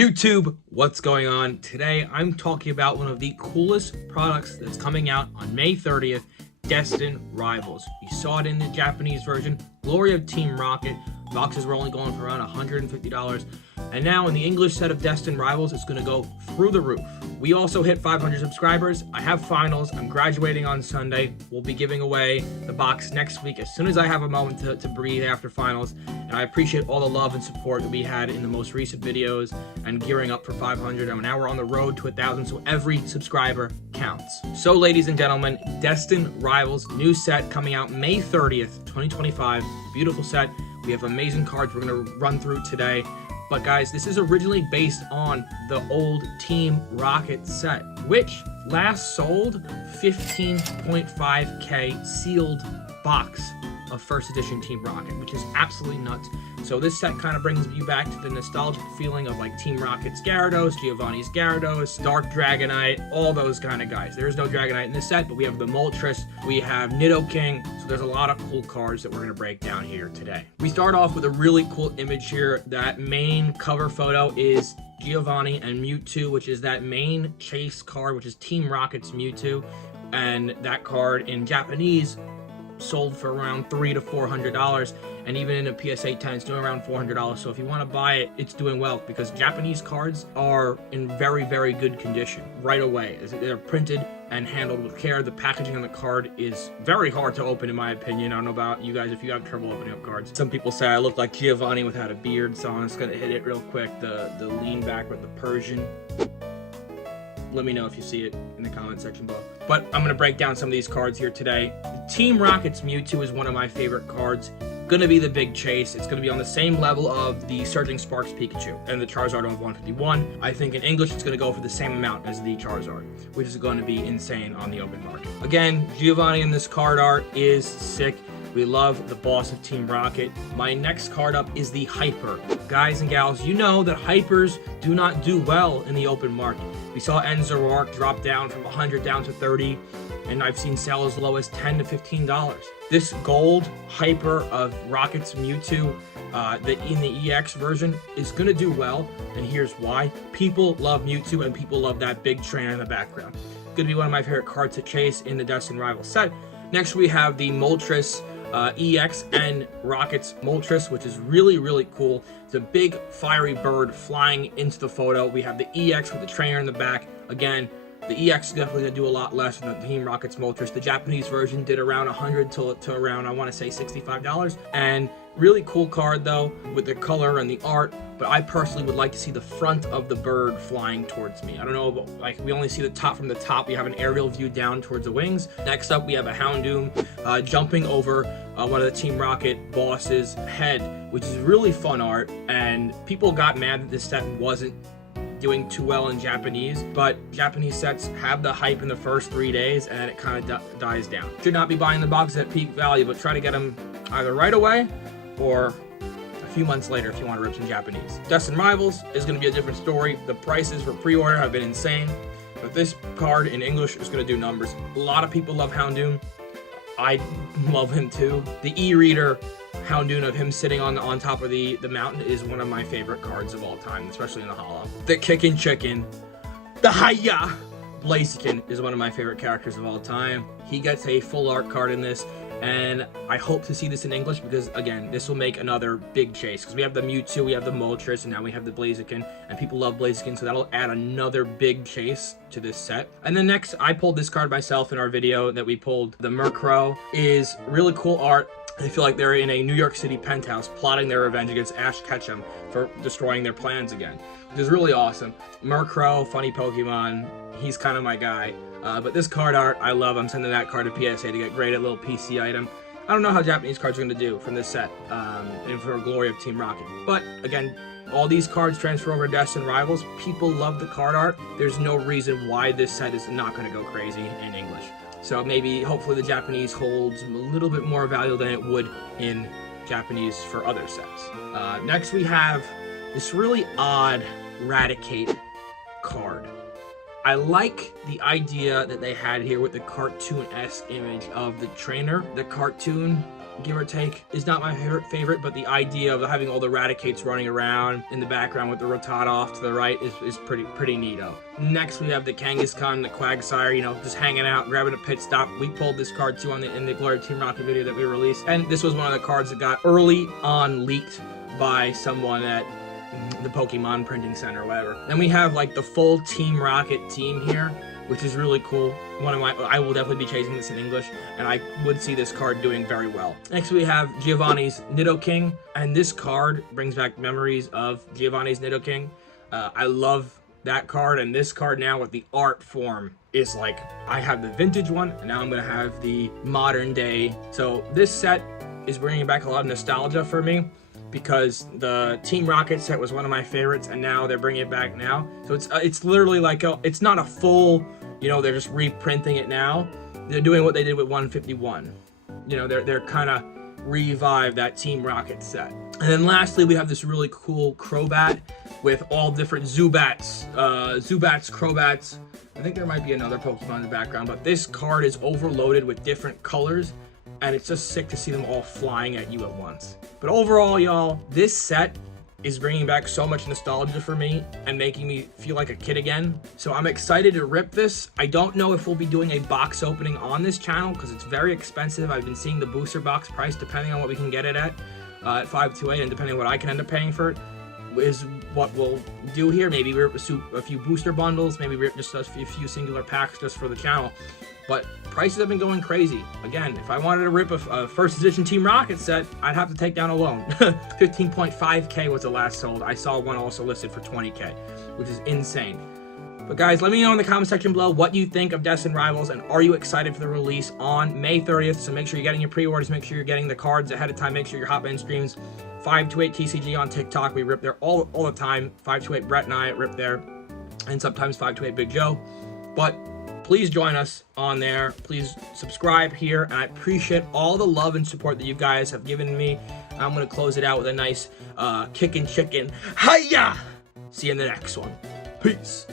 YouTube, what's going on? Today I'm talking about one of the coolest products that's coming out on May 30th, Destined Rivals. You saw it in the Japanese version, Glory of Team Rocket. Boxes were only going for around $150. And now in the English set of Destined Rivals, it's gonna go through the roof. We also hit 500 subscribers. I have finals. I'm graduating on Sunday. We'll be giving away the box next week as soon as I have a moment to breathe after finals. And I appreciate all the love and support that we had in the most recent videos and gearing up for 500. And now we're on the road to 1,000, so every subscriber counts. So ladies and gentlemen, Destined Rivals, new set coming out May 30th, 2025. Beautiful set. We have amazing cards we're gonna run through today. But guys, this is originally based on the old Team Rocket set, which last sold 15.5K sealed box of first edition Team Rocket, which is absolutely nuts. So this set kind of brings you back to the nostalgic feeling of like Team Rocket's Gyarados, Giovanni's Gyarados, Dark Dragonite, all those kind of guys. There's no Dragonite in this set, but we have the Moltres, we have Nidoking, so there's a lot of cool cards that we're gonna break down here today. We start off with a really cool image here. That main cover photo is Giovanni and Mewtwo, which is that main chase card, which is Team Rocket's Mewtwo, and that card in Japanese sold for around $300 to $400, and even in a PSA 10 it's doing around $400. So if you want to buy it, it's doing well because Japanese cards are in very, very good condition right away. They're printed and handled with care. The packaging on the card is very hard to open in my opinion. I don't know about you guys if you have trouble opening up cards. Some people say I look like Giovanni without a beard, so I'm just gonna hit it real quick. The lean back with the Persian. Let me know if you see it in the comment section below. But I'm gonna break down some of these cards here today. Team Rocket's Mewtwo is one of my favorite cards. Gonna be the big chase. It's gonna be on the same level of the Surging Sparks Pikachu and the Charizard of 151. I think in English it's gonna go for the same amount as the Charizard, which is gonna be insane on the open market. Again, Giovanni in this card art is sick. We love the boss of Team Rocket. My next card up is the Hyper. Guys and gals, you know that Hypers do not do well in the open market. We saw Enzoroark drop down from 100 down to 30, and I've seen sell as low as $10 to $15. This gold Hyper of Rocket's Mewtwo, in the EX version, is gonna do well, and here's why. People love Mewtwo, and people love that big trainer in the background. Gonna be one of my favorite cards to chase in the Destined Rivals set. Next, we have the Moltres EX and Rocket's Moltres, which is really, really cool. It's a big fiery bird flying into the photo. We have the EX with the trainer in the back. Again, the EX is definitely gonna do a lot less than the Team Rocket's Moltres. The Japanese version did around 100 to around, I wanna say $65. And really cool card though, with the color and the art, but I personally would like to see the front of the bird flying towards me. I don't know, but like we only see the top from the top. We have an aerial view down towards the wings. Next up, we have a Houndoom jumping over one of the Team Rocket boss's head, which is really fun art, and people got mad that this set wasn't doing too well in Japanese, but Japanese sets have the hype in the first 3 days and it kind of dies down. Should not be buying the boxes at peak value, but try to get them either right away or a few months later if you want to rip some Japanese. Destined Rivals is going to be a different story. The prices for pre-order have been insane, but this card in English is going to do numbers. A lot of people love Houndoom. I love him too. The e-reader Houndoom of him sitting on top of the mountain is one of my favorite cards of all time, especially in the holo. The Kickin' Chicken, the Hiya Blaziken is one of my favorite characters of all time. He gets a full art card in this, and I hope to see this in English because, again, this will make another big chase because we have the Mewtwo, we have the Moltres, and now we have the Blaziken, and people love Blaziken, so that'll add another big chase to this set. And then next, I pulled this card myself in our video that we pulled. The Murkrow is really cool art. They feel like they're in a New York City penthouse plotting their revenge against Ash Ketchum for destroying their plans again, which is really awesome. Murkrow, funny Pokemon, he's kind of my guy. But this card art, I love. I'm sending that card to PSA to get graded, little PC item. I don't know how Japanese cards are going to do from this set and for Glory of Team Rocket. But again, all these cards transfer over to Destined Rivals. People love the card art. There's no reason why this set is not going to go crazy in English. So maybe, hopefully the Japanese holds a little bit more value than it would in Japanese for other sets. Next we have this really odd Raticate card. I like the idea that they had here with the cartoon-esque image of the trainer. The cartoon give or take, is not my favorite, but the idea of having all the Raticates running around in the background with the Rattata off to the right is pretty neato. Next, we have the Kangaskhan, the Quagsire, you know, just hanging out, grabbing a pit stop. We pulled this card too in the Glory Team Rocket video that we released, and this was one of the cards that got early on leaked by someone at the Pokemon Printing Center or whatever. Then we have like the full Team Rocket team here, which is really cool. I will definitely be chasing this in English, and I would see this card doing very well. Next, we have Giovanni's Nidoking, and this card brings back memories of Giovanni's Nidoking. I love that card, and this card now with the art form is like, I have the vintage one, and now I'm gonna have the modern day. So this set is bringing back a lot of nostalgia for me, because the Team Rocket set was one of my favorites, and now they're bringing it back now. So it's literally like it's not a full, you know, they're just reprinting it now. They're doing what they did with 151. You know, they're kind of revived that Team Rocket set. And then lastly, we have this really cool Crobat with all different Zubats, Crobats. I think there might be another Pokemon in the background, but this card is overloaded with different colors, and it's just sick to see them all flying at you at once. But overall, y'all, this set is bringing back so much nostalgia for me and making me feel like a kid again. So I'm excited to rip this. I don't know if we'll be doing a box opening on this channel because it's very expensive. I've been seeing the booster box price, depending on what we can get it at 528, and depending on what I can end up paying for it, is what we'll do here. Maybe rip a few booster bundles, maybe rip just a few singular packs just for the channel. But prices have been going crazy. Again, if I wanted to rip a first edition Team Rocket set, I'd have to take down a loan. 15.5K was the last sold. I saw one also listed for 20K, which is insane. But guys, let me know in the comment section below what you think of Destined Rivals, and are you excited for the release on May 30th? So make sure you're getting your pre-orders, make sure you're getting the cards ahead of time, make sure your Hotman streams 528 TCG on TikTok. We rip there all the time. 528 Brett and I rip there, and sometimes 528 Big Joe. But please join us on there. Please subscribe here, and I appreciate all the love and support that you guys have given me. I'm going to close it out with a nice kickin' chicken. Hiya! See you in the next one. Peace.